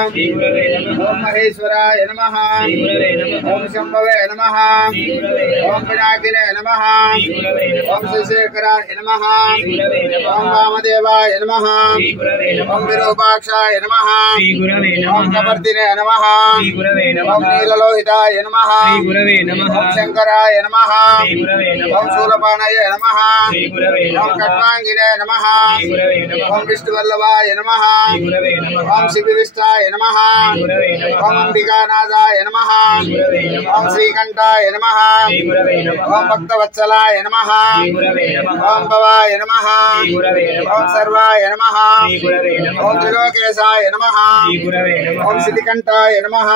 ओम महेश्वराय नमः ओम शंभवे नमः ओम पिनाकिने नमः ओम शिवशेखराय नमः ओम वामदेवाय नमः ओम विरूपाक्षाय नमः ओम कपर्दिने नमः ओम नीललोहिताय नमः ओम शंकराय नमः ओम शूलपाणये नमः ओम खट्वांगिने नमः ओम विष्णुवल्लभाय नमः ओम शिवविष्टाय नमः ओम अंबिकानाथाय नमः ओम श्रीकंठाय नमः ओम भक्तवत्सलाय नमः ओम भवाय नमः ओम सर्वाय नमः ओम त्रिलोकेशाय नमः ओम श्रीकंठाय नमः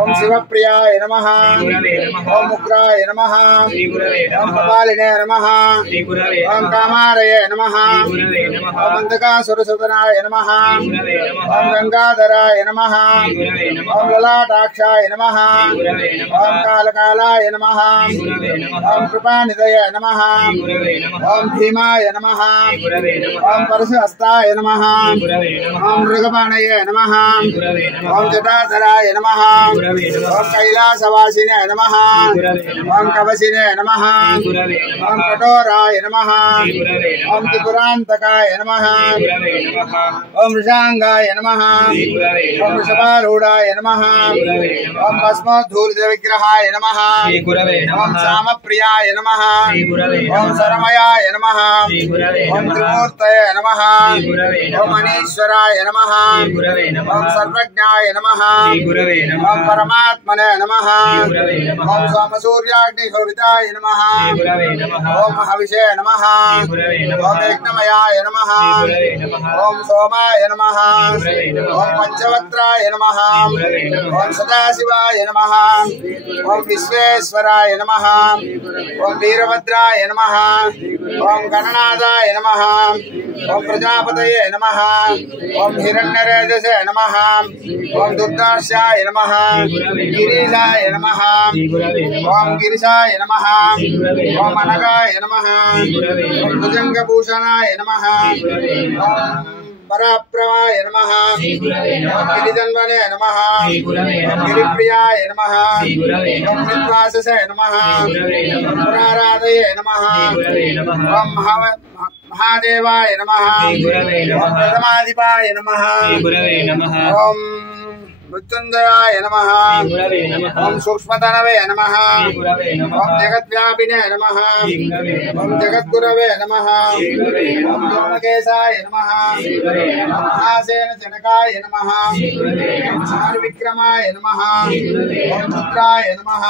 ओम शिवप्रियाय नमः ओम उग्राय नमः ओम कपालिने नमः ओम कामारये नमः ओम अंधकासुरसुतनाय नमः ओम गंगाधराय नमः ओम ललाटाक्षाय नमः ओम कालकालाय नमः ओम कृपानिधये नमः ओम भीमाय नमः ओम परशुहस्ताय नमः ओम मृगपाणये नमः ओम जटाधराय नमः ओम कैलासवासिने नमः ओम कवचिने नमः ओम कठोराय नमः ओम त्रिपुरान्तकाय नमः ओम वृषांगाय नमः ओम वृषभारूढ़ाय नमः ओम भस्मोद्धूलितविग्रहाय नमः ओम सामप्रियाय नमः ओम सरमयाय नमः ओम त्रिमूर्तये नमः ओम अनीश्वराय नमः ओम सर्वज्ञाय नमः ओम परमात्मने नमः ओम सोमसूर्याग्निशोभिताय नमः ओम हविषे नमः ओम यज्ञमयाय नमः ओम सोमाय नमः ओम पंचवक्त्राय नमः ओम सदाशिवाय नमः ओम विश्वेश्वराय नमः ओम वीरभद्राय नमः ओम गणनाथाय नमः ओम प्रजापतये नमः ओम हिरण्यरेजसे नमः ओम दुर्दास्याय नमः गिरीशाय नमः ओम गिरिशाय नमः ओम अनगाय नमः ओम भुजंगभूषणाय नमः ओम पराप्रवाय नमः ओम गिरिजन्वने नमः ओम गिरिप्रियाय नमः ओम निवाससे नमः ओम पुराराधये नमः ओम महादेवाय नमः ओम प्रथमाधिपाय नमः ओम मृत्युंजयाय नमः ओम सूक्ष्मतनवे नमः ओम जगद्व्यापिने नमः ओम जगद्गुरवे नमः ओम धूमकेशाय नमः ओम महासेन जनकाय नमः ओम चारुविक्रमाय नमः ओम पुत्राय नमः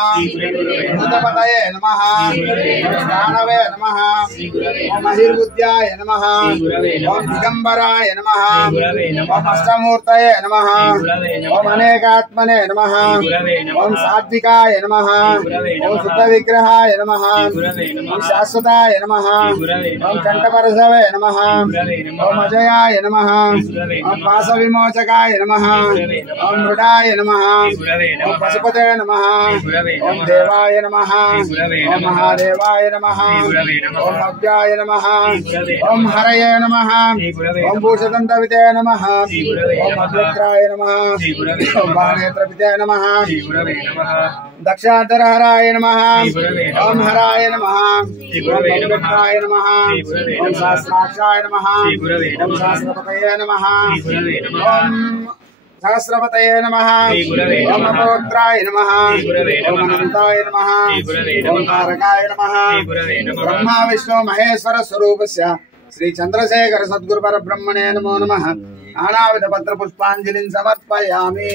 भूतपतये नमः ओम स्थानवे नमः ओम महिर्बुद्ध्याय नमः ओम दिगंबराय नमः ओम अष्टमूर्तये नमः ओम अनेकात्मने नमः ओम सात्विकाय नमः ओम शुद्धविग्रहाय नमः ओम शाश्वताय नमः ओम कंठपरशवे नमः ओम अजयाय नमः ओम पाशविमोचकाय नमः ओम मृडाय नमः ओम पशुपते नमः ओम देवाय नमः ओम महादेवाय नमः ओम अव्याय नमः ओम हरये नमः ओम भूषदन्तविते नमः ओम अव्यक्राय नमः ओम बाणेत्रपिते नमः दक्षाधरहराय नमः ओम हराय नमः ओम अव्यक्ताय नमः ओम सहस्राक्षाय नमः ओम सहस्रपतये नमः ओम सहस्रपतये नमः ओम अपवक्त्राय नमः ओम अनंताय नमः ओम तारकाय नमः ब्रह्मा विष्णु महेश्वर स्वरूपस्य श्री चंद्रशेखर सद्गुरु परब्रह्मणे नमो नमः नानाविध पत्र पुष्पांजलिं समर्पयामि।